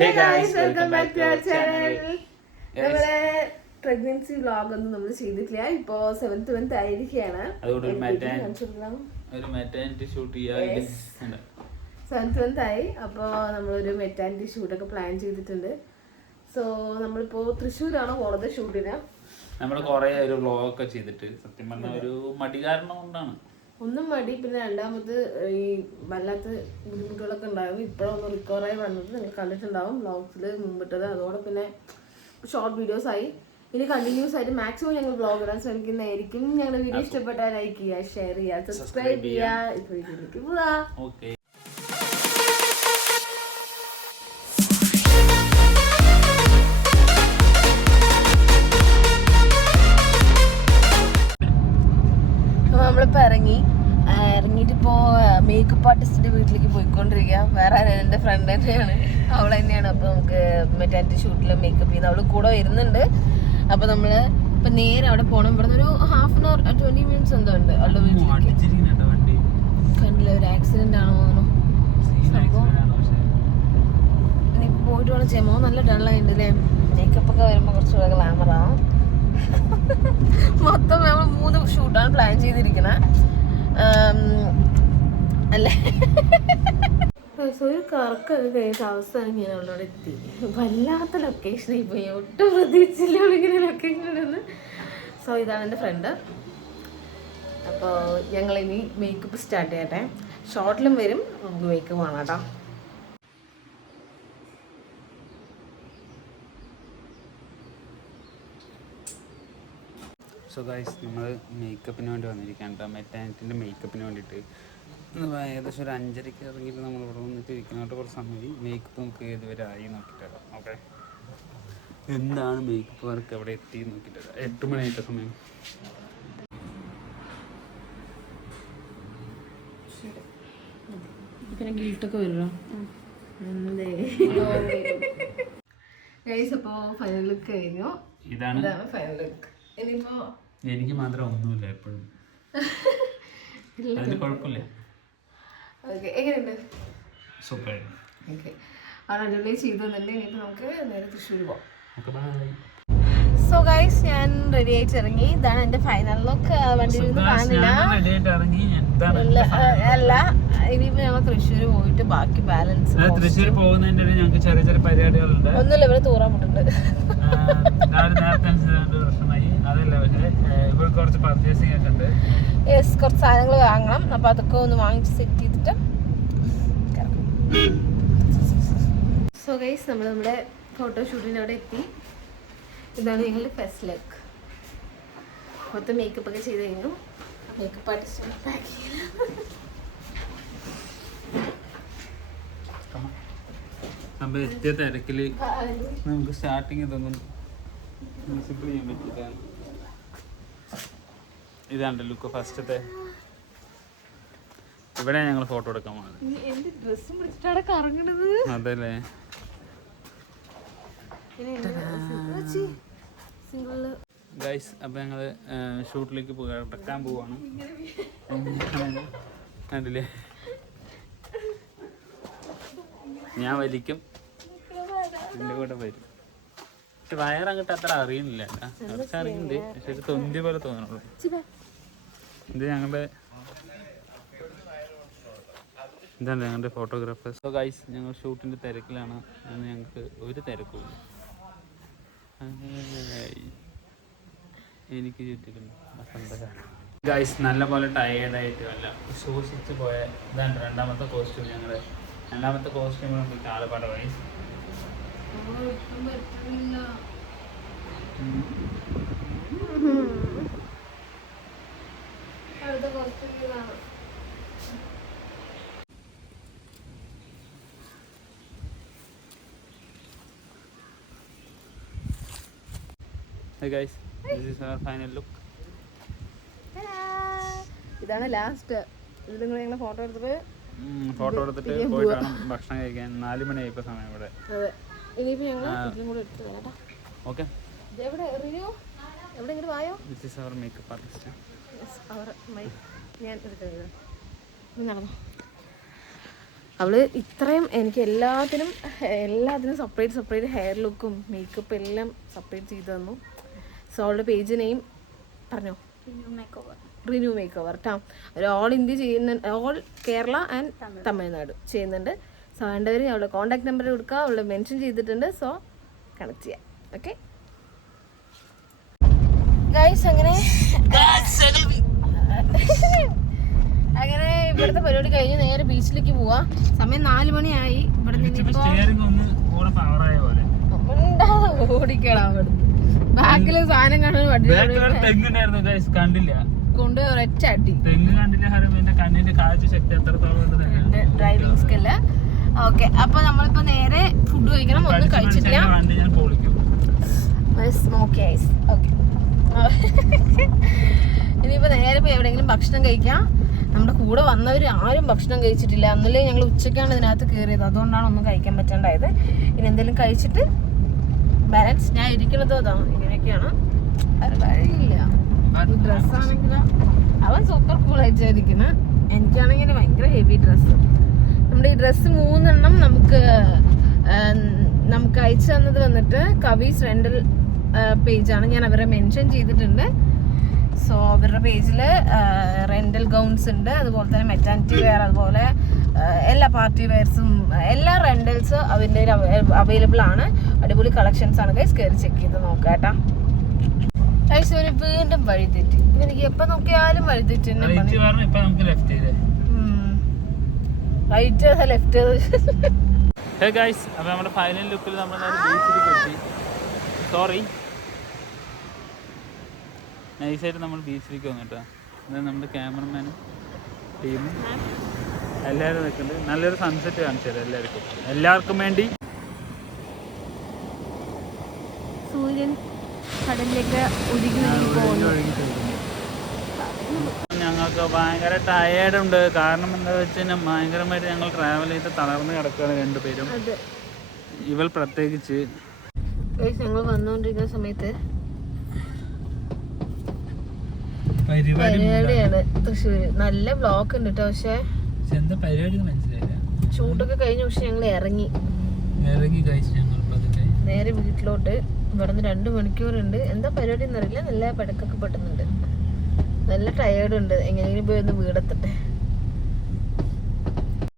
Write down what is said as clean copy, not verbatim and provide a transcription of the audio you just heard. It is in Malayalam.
Hey guys, welcome back to our channel. നമ്മളെ പ്രഗ്നൻസി വ്ലോഗ് ഒന്നും നമ്മൾ ചെയ്തിട്ടില്ല. ഇപ്പോ 7th month ആയിരിക്കുകയാണ്. അതുകൊണ്ട് ഒരു മെറ്റാനിറ്റി ഷൂട്ട് ചെയ്യാൻ 7th month ആയി. അപ്പോൾ നമ്മളൊരു മെറ്റാനിറ്റി ഷൂട്ടൊക്കെ പ്ലാൻ ചെയ്തിട്ടുണ്ട്. സോ നമ്മളിപ്പോ തൃശ്ശൂരാണ് പോണത് ഷൂട്ടിന്. നമ്മൾ കുറേ ഒരു വ്ലോഗൊക്കെ ചെയ്തിട്ട് സത്യം പറഞ്ഞ ഒരു മടി കാരണം കൊണ്ടാണ്. ഒന്നും മടി, പിന്നെ രണ്ടാമത് ഈ വല്ലാത്ത ബുദ്ധിമുട്ടുകളൊക്കെ ഉണ്ടായിരുന്നു. ഇപ്പോഴൊന്ന് റിക്കവറായി വന്നത് നിങ്ങൾ കണ്ടിട്ടുണ്ടാവും വ്ലോഗ്സിൽ മുമ്പിട്ടത്. അതോടെ പിന്നെ ഷോർട്ട് വീഡിയോസ് ആയി. ഇനി കണ്ടിന്യൂസ് ആയിട്ട് മാക്സിമം ഞങ്ങൾ വ്ലോഗ് ഇടാൻ ശ്രമിക്കുന്നതായിരിക്കും. ഞങ്ങളുടെ വീഡിയോ ഇഷ്ടപ്പെട്ടാൽ ലൈക്ക് ചെയ്യുക, ഷെയർ ചെയ്യുക, സബ്സ്ക്രൈബ് ചെയ്യുക. ഇപ്പോൾ വീഡിയോയിലേക്ക് പോവാം. ഓക്കെ. നമ്മളിപ്പോൾ ഇറങ്ങിയിട്ടിപ്പോൾ മേക്കപ്പ് ആർട്ടിസ്റ്റിൻ്റെ വീട്ടിലേക്ക് പോയിക്കൊണ്ടിരിക്കുക. വേറെ ആരും എൻ്റെ ഫ്രണ്ട് തന്നെയാണ്, അവൾ തന്നെയാണ്. അപ്പോൾ നമുക്ക് മെറ്റാനിറ്റി ഷൂട്ടിൽ മേക്കപ്പ് ചെയ്ത് അവൾ കൂടെ വരുന്നുണ്ട്. അപ്പോൾ നമ്മൾ ഇപ്പം നേരെ അവിടെ പോകണം. ഇവിടെ നിന്ന് ഒരു 1/2 hour 20 minutes എന്തോ ഉണ്ട് അവളുടെ വീട്ടിലേക്ക്. കണ്ടില്ല, ഒരു ആക്സിഡൻ്റ് ആണോ തോന്നുന്നു സംഭവം. ഇനിയിപ്പോൾ പോയിട്ട് വേണം ചെയ്യാമോ. നല്ല ഡള്ളായിട്ടുണ്ട് അല്ലേ. മേക്കപ്പൊക്കെ വരുമ്പോൾ കുറച്ചുകൂടെ ഗ്ലാമറാണ്. മൊത്തം നമ്മൾ 3 ഷൂട്ടാണ് പ്ലാൻ ചെയ്തിരിക്കുന്നത് അല്ലേ. ഒരു കറക്കൊക്കെ കഴിഞ്ഞ അവസാനം ഞാൻ അവളോട് എത്തി. വല്ലാത്ത ലൊക്കേഷനായി പോയി, ഒട്ടും പ്രതീക്ഷിച്ചില്ല അവളിങ്ങനെ ലൊക്കേഷനിൽ. സോ ഇതാണ് എൻ്റെ ഫ്രണ്ട്. അപ്പോൾ ഞങ്ങളിനി മേക്കപ്പ് സ്റ്റാർട്ട് ചെയ്യട്ടെ. ഷോർട്ടിലും വരും, നമുക്ക് മേക്കപ്പ് വേണം കേട്ടോ. സോ ഗൈസ്, നമ്മൾ മേക്കപ്പിന് വേണ്ടി വന്നിരിക്കുകയാണ് കേട്ടോ. മെറ്റാനിറ്റിൻ്റെ മേക്കപ്പിന് വേണ്ടിയിട്ട് ഏകദേശം ഒരു 5:30 ഇറങ്ങിയിട്ട് നമ്മൾ ഇവിടെ വന്നിട്ട് ഇരിക്കുന്നതായിട്ട് കുറച്ച് സമയം. മേക്കപ്പ് നമുക്ക് ഇതുവരെ ആയി നോക്കിയിട്ടാണ്. ഓക്കെ, എന്താണ് മേക്കപ്പ് വർക്ക് എവിടെ എത്തി നോക്കിയിട്ട് 8 മണിയായിട്ട് സമയം. പിന്നെ ഗിൽട്ടൊക്കെ വരുമോ? ഗൈസ്, അപ്പോൾ ഫൈനൽ ലുക്ക് കഴിഞ്ഞു. ഇതാണ് ഫൈനൽ ലുക്ക്. ഇനിയിപ്പോ എനിക്ക് മാത്രം ഒന്നുമില്ല എപ്പോഴും. അതിന് കുഴപ്പമില്ല. ഓക്കെ, എങ്ങനെയുണ്ട്? സൂപ്പർ. ഓക്കെ, അവിടെ അടിപൊളി ചെയ്തു തന്നിട്ട് ഇനിയിപ്പോൾ നമുക്ക് നേരെ തൃശ്ശൂർ പോകാം. Okay, bye. സോ ഗൈസ്, ഞാൻ റെഡി ആയിട്ട് ഇറങ്ങി. ഇതാണ് എൻ്റെ ഫൈനൽ ലുക്ക്. വണ്ടിയിൽ നിന്ന് കാണില്ല അല്ല. ഇനിയിപ്പോൾ ഞങ്ങൾ തൃശ്ശൂർ പോയിട്ട് ബാക്കി ബാലൻസ്. തൃശ്ശൂർ പോകുന്നതിൻ്റെ ഞങ്ങൾക്ക് ചെറിയ ചെറിയ പരിപാടികളുണ്ട്. ഒന്നുമില്ല, ഇവിടെ തൂറാൻ വിട്ടിട്ടുണ്ട്. കുറച്ച് പർച്ചേസിംഗ് ഒക്കെ ഉണ്ട്. യെസ്, കുറച്ച് സാധനങ്ങൾ വാങ്ങണം. അപ്പോൾ അതൊക്കെ ഒന്ന് വാങ്ങിച്ച് സെറ്റ് ചെയ്തിട്ട്. സോ ഗൈസ്, നമ്മുടെ ഫോട്ടോഷൂട്ടിൻ്റെ അവിടെ എത്തി. ഇതാണ് ഞങ്ങളുടെ ഫസ്റ്റ് ലുക്ക്. മൊത്തം മേക്കപ്പ് ഒക്കെ ചെയ്ത് കഴിഞ്ഞു. മേക്കപ്പ് ആർട്ടിസ്റ്റ് പാക്ക് ചെയ്യാം. നമ്മൾ എത്തിയ തിരക്കിൽ നമുക്ക് സ്റ്റാർട്ടിങ് ഇതൊന്നും വിസിബിൾ ചെയ്യാൻ പറ്റില്ല. ഇതാണ് ലുക്ക് ഫസ്റ്റത്തെ. ഇവിടെ ഞങ്ങൾ ഫോട്ടോ എടുക്കാൻ പോകുന്നത്. അതല്ലേ ഗൈസ്, അപ്പം ഞങ്ങൾ ഷൂട്ടിലേക്ക് കിടക്കാൻ പോവാണ്. കണ്ടില്ലേ, ഞാൻ വലിക്കും, എൻ്റെ കൂടെ വരും. പക്ഷെ വയറങ്ങോട്ട് അത്ര അറിയുന്നില്ല. കുറച്ച് അറിയുന്നുണ്ട്, പക്ഷെ ഒരു തൊന്തി പോലെ തോന്നുള്ളൂ. ഇത് ഇതാണ് ഞങ്ങളുടെ ഫോട്ടോഗ്രാഫേഴ്സ്. സോ ഗൈസ്, ഞങ്ങൾ ഷൂട്ടിൻ്റെ തിരക്കിലാണ്. ഞങ്ങൾക്ക് ഒരു തിരക്കും എനിക്ക് ചുറ്റിക്കുന്നു വസന്തകാലം. ഗൈസ്, നല്ല പോലെ ടയേർഡായിട്ട് അല്ല സൂക്ഷിച്ച് പോയ ഇതാണ് രണ്ടാമത്തെ കോസ്റ്റ്യൂം. രണ്ടാമത്തെ കോസ്റ്റ്യൂം നമുക്ക് കാലപാടമായി. Hey guys, this is our final look. ഇതാണ് ലാസ്റ്റ്. ഇതിൽ നിങ്ങൾ ഞങ്ങൾ ഫോട്ടോ എടുത്തിട്ട് പോയിട്ട് വേണം ഭക്ഷണം കഴിക്കാൻ. 4 മണിയായി ഇപ്പോൾ സമയം ഇവിടെ. അതെ, ഇനിയിപ്പോൾ ഞങ്ങൾ ഇതിലും കൂടെ എടുത്ത് കേട്ടോ. ഓക്കെ, എവിടെ റിനു, എവിടെ ഇങ്ങോട്ട് വായോ. ദിസ് ഈസ് അവർ മേക്കപ്പ് ആർട്ടിസ്റ്റ്. അവർ ഞാൻ എടുക്കുന്നത് നടന്നു. അവള് ഇത്രയും എനിക്ക് എല്ലാത്തിനും സെപ്പറേറ്റ് ഹെയർ ലുക്കും മേക്കപ്പ് എല്ലാം സെപ്പറേറ്റ് ചെയ്ത് തന്നു. സോ അവളുടെ പേജ് നെയിം പറഞ്ഞോ, റിന്യൂ മേക്ക് ഓവർ കേട്ടോ. ഒരു ഓൾ ഇന്ത്യ ചെയ്യുന്നുണ്ട്, ഓൾ കേരള ആൻഡ് തമിഴ്നാട് ചെയ്യുന്നുണ്ട്. സോ വേണ്ടവർ അവളുടെ കോൺടാക്ട് നമ്പർ കൊടുക്കുക, അവളെ മെൻഷൻ ചെയ്തിട്ടുണ്ട്. സോ കണക്ട് ചെയ്യാം. ഓക്കെ ഗൈസ്, അങ്ങനെ ഇവിടുത്തെ പരിപാടി കഴിഞ്ഞ് നേരെ ബീച്ചിലേക്ക് പോവാ. സമയം 4 മണിയായി. ഇവിടെ നിന്നിപ്പോ ഓടിക്കണം. അവിടെ ബാക്കില് സാധനം കാണാൻ കണ്ടില്ല കൊണ്ട് ഒരൊറ്റ അടി. Driving skill. ഓക്കെ, അപ്പൊ നമ്മളിപ്പോ നേരെ ഫുഡ് കഴിക്കണം. ഒന്നും കഴിച്ചിട്ടില്ല. ഇനിയിപ്പോ നേരെ പോയി എവിടെയെങ്കിലും ഭക്ഷണം കഴിക്കാം. നമ്മുടെ കൂടെ വന്നവർ ആരും ഭക്ഷണം കഴിച്ചിട്ടില്ല. അന്നല്ലേ ഞങ്ങൾ ഉച്ചയ്ക്കാണ് ഇതിനകത്ത് കയറിയത്, അതുകൊണ്ടാണ് ഒന്നും കഴിക്കാൻ പറ്റാണ്ടായത്. ഇനി എന്തെങ്കിലും കഴിച്ചിട്ട് ബാലൻസ്. ഞാൻ ഇരിക്കണതോ അതാണ്, ഇങ്ങനെയൊക്കെയാണ്, അത് വഴിയില്ല. ഡ്രസ്സാണെങ്കിൽ അവൻ സൂപ്പർ കൂളായിട്ട് ഇരിക്കുന്നത്, എനിക്കാണെങ്കിൽ ഭയങ്കര ഹെവി ഡ്രസ്സ്. നമ്മുടെ ഈ ഡ്രസ്സ് 3 എണ്ണം നമുക്ക് അയച്ചു തന്നത് വന്നിട്ട് കവീസ് റെന്റൽ പേജാണ്. ഞാൻ അവരെ മെൻഷൻ ചെയ്തിട്ടുണ്ട്. സോ അവരുടെ പേജിൽ റെന്റൽ ഗൗൺസ് ഉണ്ട്, അതുപോലെ തന്നെ മെറ്റാനിറ്റി വെയർ, അതുപോലെ എല്ലാ പാർട്ടി വെയർസും എല്ലാ റെന്റൽസ് അവരുടെ അവൈലബിൾ ആണ്. അടിപൊളി കളക്ഷൻസ് ആണ് ഗൈസ്, കയറി ചെക്ക് ചെയ്ത് നോക്കാം കേട്ടോ. ഗൈസ് ഇവന് വീണ്ടും വഴിതെറ്റി. എനിക്ക് എപ്പോൾ നോക്കിയാലും വഴിതെറ്റി തന്നെ. Right left. അപ്പോൾ നമ്മുടെ ഫൈനൽ ലുക്കിൽ നമ്മൾ ബീച്ചിലേക്ക് എത്തി. സോറി, നൈസായിട്ട് നമ്മൾ ബീച്ചിലേക്ക് വന്നിട്ടാ. അതായത് നമ്മുടെ ക്യാമറമാനും ടീമും എല്ലാവരും നിൽക്കുന്നുണ്ട്. നല്ലൊരു സൺസെറ്റ് കാണിച്ചു തരാം എല്ലാവർക്കും വേണ്ടി. സൂര്യൻ കടലിലേക്ക് ഒഴുകി പോകുന്നു. ഞങ്ങൾക്ക് ഭയങ്കര ടയേർഡുണ്ട്. കാരണം എന്താ വെച്ച് കഴിഞ്ഞാൽ ഭയങ്കരമായിട്ട് ഞങ്ങൾ ട്രാവൽ ചെയ്ത് തളർന്ന് കിടക്കുകയാണ് രണ്ടുപേരും. ഇവൾ പ്രത്യേകിച്ച്. ഞങ്ങൾ വന്നുകൊണ്ടിരിക്കുന്ന സമയത്ത് പരിപാടിയാണ് തൃശ്ശൂര്. നല്ല ബ്ലോക്ക് ഉണ്ട് കേട്ടോ. പക്ഷെ എന്താ പരിപാടി മനസ്സിലായില്ല. ഷൂട്ടൊക്കെ കഴിഞ്ഞു. പക്ഷെ ഞങ്ങൾ ഇറങ്ങി നേരെ വീട്ടിലോട്ട്. ഇവിടെ നിന്ന് 2 മണിക്കൂറുണ്ട്. എന്താ പരിപാടി എന്നറിയില്ല. നല്ല പടക്കൊക്കെ പെട്ടുന്നുണ്ട്. നല്ല ടയേർഡ് ഉണ്ട്. എങ്ങനെയെങ്കിലും പോയി ഒന്ന് വീടെത്തട്ടെ.